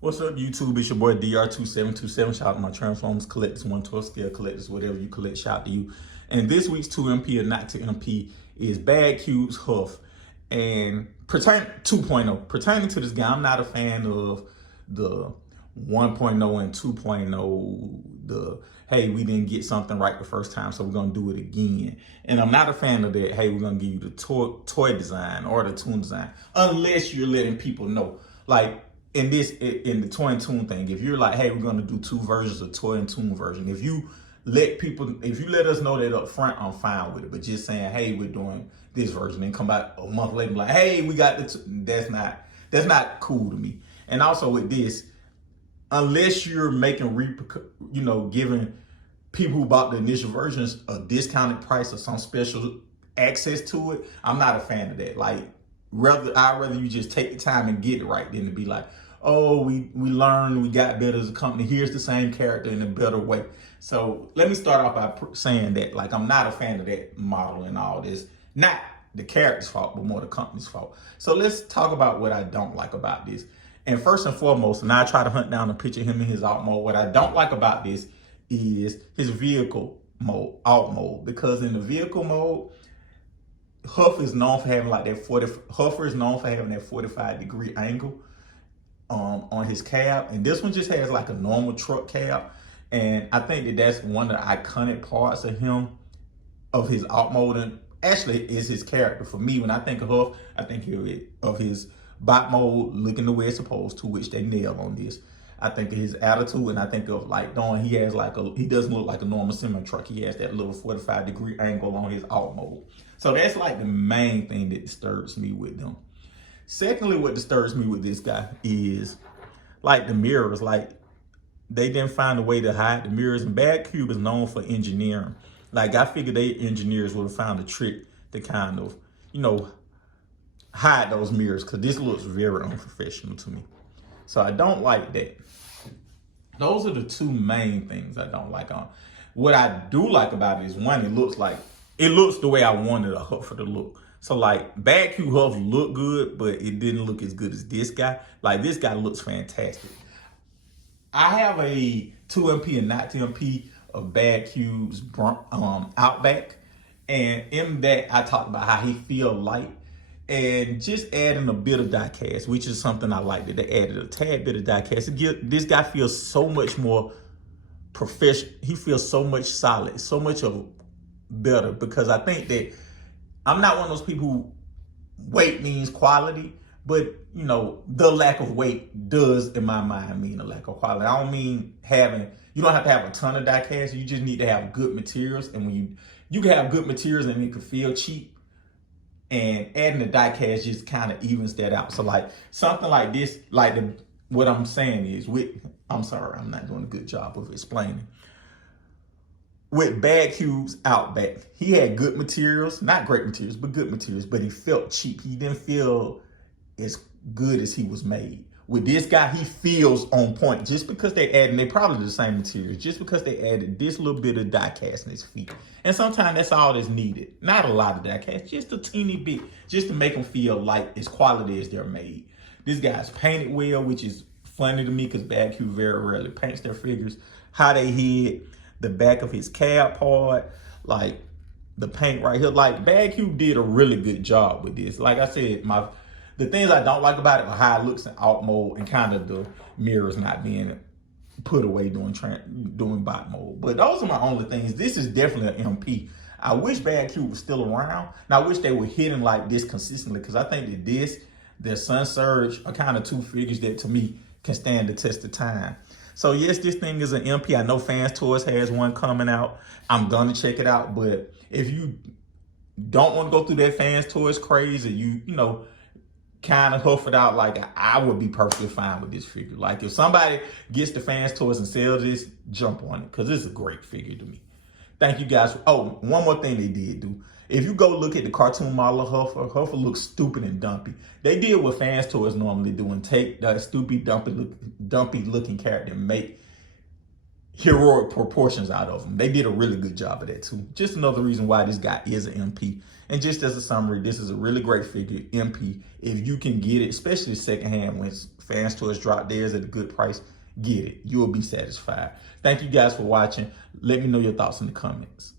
What's up, YouTube? It's your boy DR2727. Shout out to my Transformers collectors, 1/12 scale collectors, whatever you collect, shout out to you. And this week's 2MP or not to MP is Badcube's Huff. And pertaining 2.0, pertaining to this guy, I'm not a fan of the 1.0 and 2.0, the hey, we didn't get something right the first time, so we're gonna do it again. And I'm not a fan of that, hey, we're gonna give you the toy design or the tune design, unless you're letting people know. Like, in the toy and tune thing, if you're like, hey, we're gonna do two versions of toy and tune version, if you let us know that up front, I'm fine with it. But just saying, hey, we're doing this version, and come back a month later and like, hey, we got that's not cool to me. And also with this, unless you're making giving people who bought the initial versions a discounted price or some special access to it, I'm not a fan of that. Like, I'd rather you just take the time and get it right than to be like, oh, we learned, we got better as a company. Here's the same character in a better way. So let me start off by saying that, like, I'm not a fan of that model and all this. Not the character's fault, but more the company's fault. So let's talk about what I don't like about this. And first and foremost, and I try to hunt down a picture of him in his alt mode. What I don't like about this is his vehicle mode, alt mode, because in the vehicle mode, Huff is known for having like that Huffer is known for having that 45-degree angle on his cab, and this one just has like a normal truck cab. And I think that's one of the iconic parts of him, of his alt mode, and actually is his character. For me, when I think of Huff, I think of his bot mode looking the way it's supposed to, which they nail on this. I think of his attitude, and I think of like he doesn't look like a normal semi truck. He has that little 45-degree angle on his alt mode. So that's like the main thing that disturbs me with them. Secondly, what disturbs me with this guy is like the mirrors. Like, they didn't find a way to hide the mirrors, and Badcube is known for engineering. Like, I figured they engineers would have found a trick to kind of, hide those mirrors, because this looks very unprofessional to me. So I don't like that. Those are the two main things I don't like on. What I do like about it is, one, it looks the way I wanted a Huffer to look. So like, Badcube Huff looked good, but it didn't look as good as this guy. Like, this guy looks fantastic. I have a 2MP and not 2MP of Badcube's Outback. And in that, I talked about how he feel light, and just adding a bit of die cast, which is something I like, that they added a tad bit of die cast. This guy feels so much more professional. He feels so much solid, so much better, because I think that I'm not one of those people who weight means quality, but the lack of weight does, in my mind, mean a lack of quality. I don't mean you don't have to have a ton of die cast. You just need to have good materials. And when you can have good materials and it can feel cheap, and adding the die cast just kind of evens that out. So like something like this, what I'm saying is, I'm sorry, I'm not doing a good job of explaining. With Badcube's Outback, he had good materials, not great materials, but good materials, but he felt cheap. He didn't feel as good as he was made. With this guy, he feels on point, just because they probably the same materials, just because they added this little bit of die cast in his feet. And sometimes that's all that's needed. Not a lot of die cast, just a teeny bit, just to make them feel like as quality as they're made. This guy's painted well, which is funny to me, because Badcube very rarely paints their figures. How they hid the back of his cab part, like the paint right here. Like, Badcube did a really good job with this. Like I said, the things I don't like about it are how it looks in alt mode, and kind of the mirrors not being put away doing bot mode. But those are my only things. This is definitely an MP. I wish Badcube was still around. And I wish they were hitting like this consistently, because I think that their Sun Surge are kind of two figures that, to me, can stand the test of time. So yes, this thing is an MP. I know Fans Toys has one coming out. I'm gonna check it out. But if you don't want to go through that Fans Toys craze, or you kind of huff it out, like, I would be perfectly fine with this figure. Like, if somebody gets the Fans Toys and sells this, jump on it, because it's a great figure to me. Thank you guys. Oh, one more thing they did do. If you go look at the cartoon model of Huffer looks stupid and dumpy. They did what Fans Toys normally do, and take that stupid, dumpy looking character and make heroic proportions out of them. They did a really good job of that too. Just another reason why this guy is an MP. And just as a summary, this is a really great figure, MP. If you can get it, especially secondhand when fan stores drop theirs at a good price, get it. You will be satisfied. Thank you guys for watching. Let me know your thoughts in the comments.